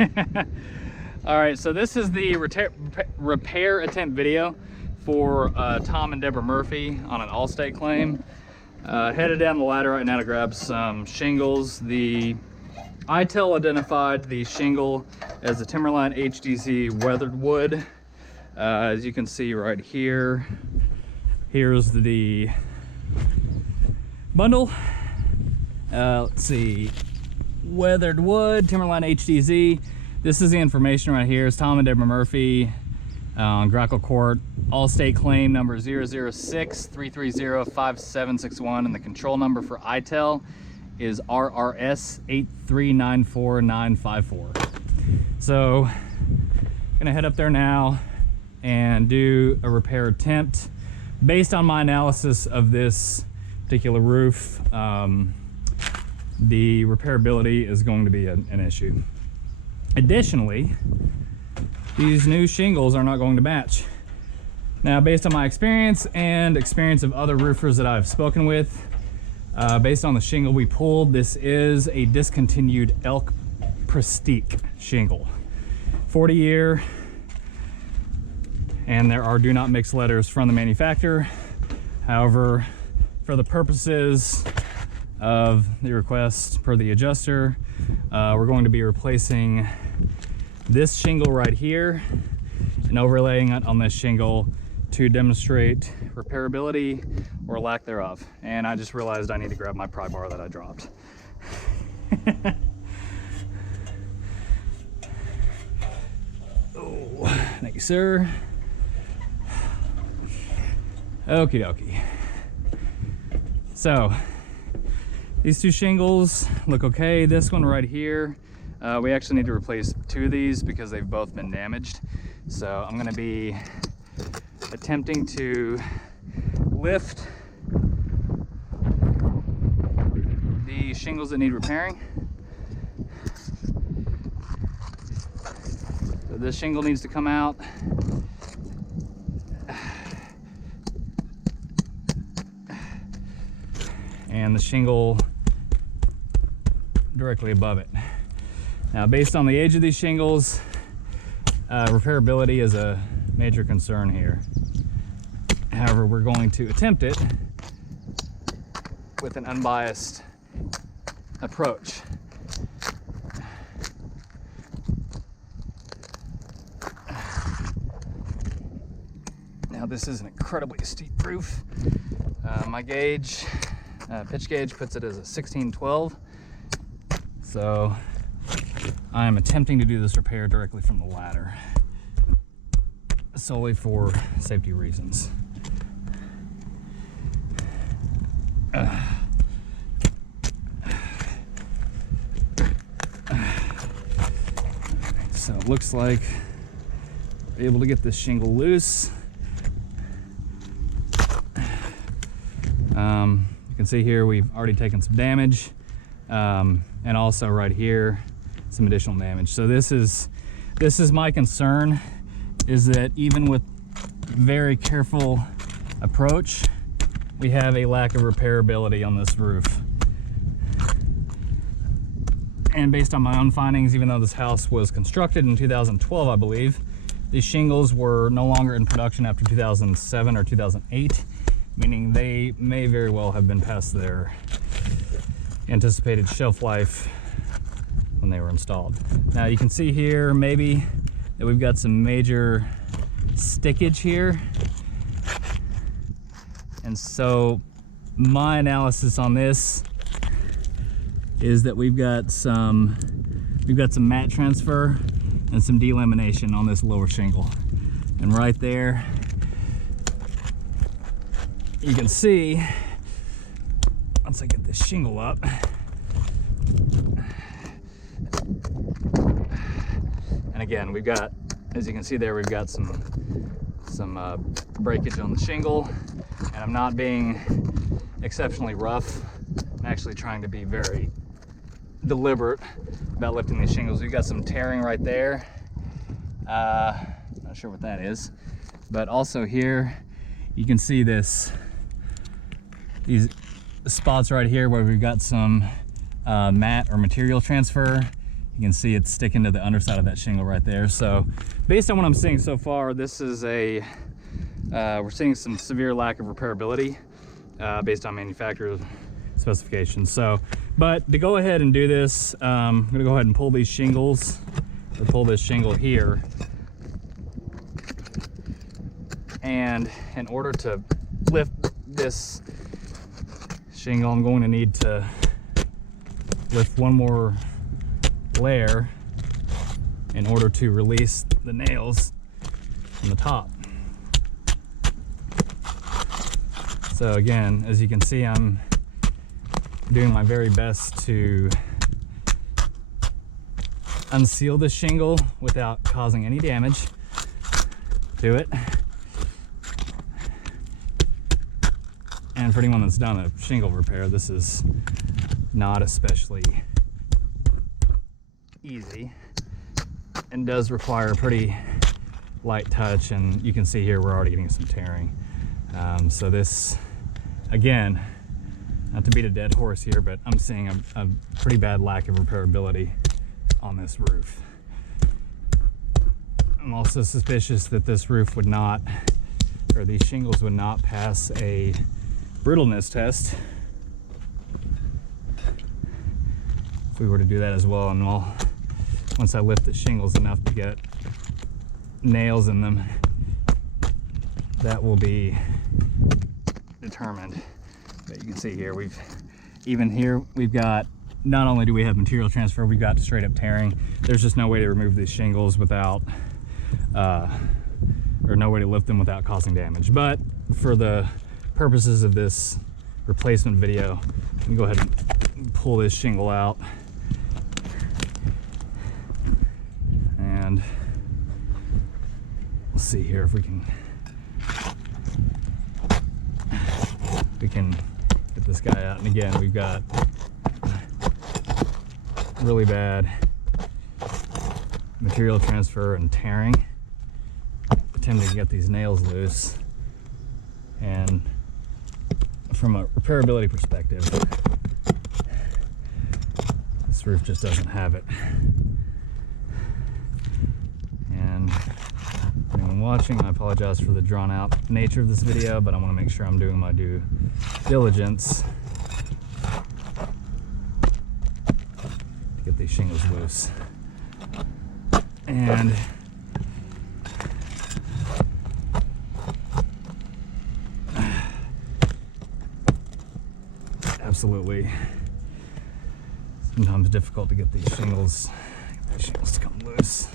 All right, so this is the repair attempt video for Tom and Deborah Murphy on an Allstate claim. Headed down the ladder right now to grab some shingles. The ITEL identified the shingle as the Timberline HDZ weathered wood. As you can see right here, here's the bundle. Let's see, weathered wood, Timberline HDZ. This is the information right here. It's Tom and Deborah Murphy on Grackle Court. Allstate claim number 006-330-5761, and the control number for ITEL is RRS 8394954. So I'm gonna head up there now and do a repair attempt. Based on my analysis of this particular roof, the repairability is going to be an issue. Additionally, these new shingles are not going to match. Now, based on my experience and experience of other roofers that I've spoken with, based on the shingle we pulled, this is a discontinued Elk Prestique shingle. 40-year, and there are do not mix letters from the manufacturer. However, for the purposes of the request per the adjuster, we're going to be replacing this shingle right here and overlaying it on this shingle to demonstrate repairability or lack thereof. And I just realized I need to grab my pry bar that I dropped. Oh, thank you, sir. Okie dokie. So these two shingles look okay. This one right here, we actually need to replace two of these because they've both been damaged. So I'm gonna be attempting to lift the shingles that need repairing. So this shingle needs to come out. And the shingle directly above it. Now, based on the age of these shingles, repairability is a major concern here. However, we're going to attempt it with an unbiased approach. Now, this is an incredibly steep roof. My gauge, pitch gauge, puts it as a 1612. So I am attempting to do this repair directly from the ladder, solely for safety reasons. So it looks like we're able to get this shingle loose. You can see here we've already taken some damage, and also right here some additional damage. So this is my concern, is that even with very careful approach, we have a lack of repairability on this roof. And based on my own findings, even though this house was constructed in 2012, I believe, these shingles were no longer in production after 2007 or 2008, meaning they may very well have been past their anticipated shelf life when they were installed. Now you can see here maybe that we've got some major stickage here. And so my analysis on this is that we've got some mat transfer and some delamination on this lower shingle. And right there, you can see, once I get this shingle up, and again, we've got, as you can see there, we've got some breakage on the shingle, and I'm not being exceptionally rough. I'm actually trying to be very deliberate about lifting these shingles. We've got some tearing right there. Not sure what that is, but also here you can see these spots right here where we've got some mat or material transfer. You can see it's sticking to the underside of that shingle right there. So based on what I'm seeing so far, this is we're seeing some severe lack of repairability based on manufacturer specifications. So, but to go ahead and do this, I'm gonna go ahead and pull these shingles, or pull this shingle here. And in order to lift this shingle, I'm going to need to lift one more layer in order to release the nails from the top. So again, as you can see, I'm doing my very best to unseal this shingle without causing any damage to it. And for anyone that's done a shingle repair, this is not especially easy and does require a pretty light touch, and you can see here we're already getting some tearing. So this, again, not to beat a dead horse here, but I'm seeing a pretty bad lack of repairability on this roof. I'm also suspicious that this roof would not, or these shingles would not pass a brittleness test if we were to do that as well. And once I lift the shingles enough to get nails in them, that will be determined. But you can see here, we've got, not only do we have material transfer, we've got straight up tearing. There's just no way to remove these shingles without, or no way to lift them without causing damage. But for the purposes of this replacement video, let me go ahead and pull this shingle out. And we'll see here if we can get this guy out. And again, we've got really bad material transfer and tearing, attempting to get these nails loose. And from a repairability perspective, this roof just doesn't have it. And anyone watching, I apologize for the drawn out nature of this video, but I want to make sure I'm doing my due diligence to get these shingles loose. And absolutely sometimes difficult to get these shingles to come loose.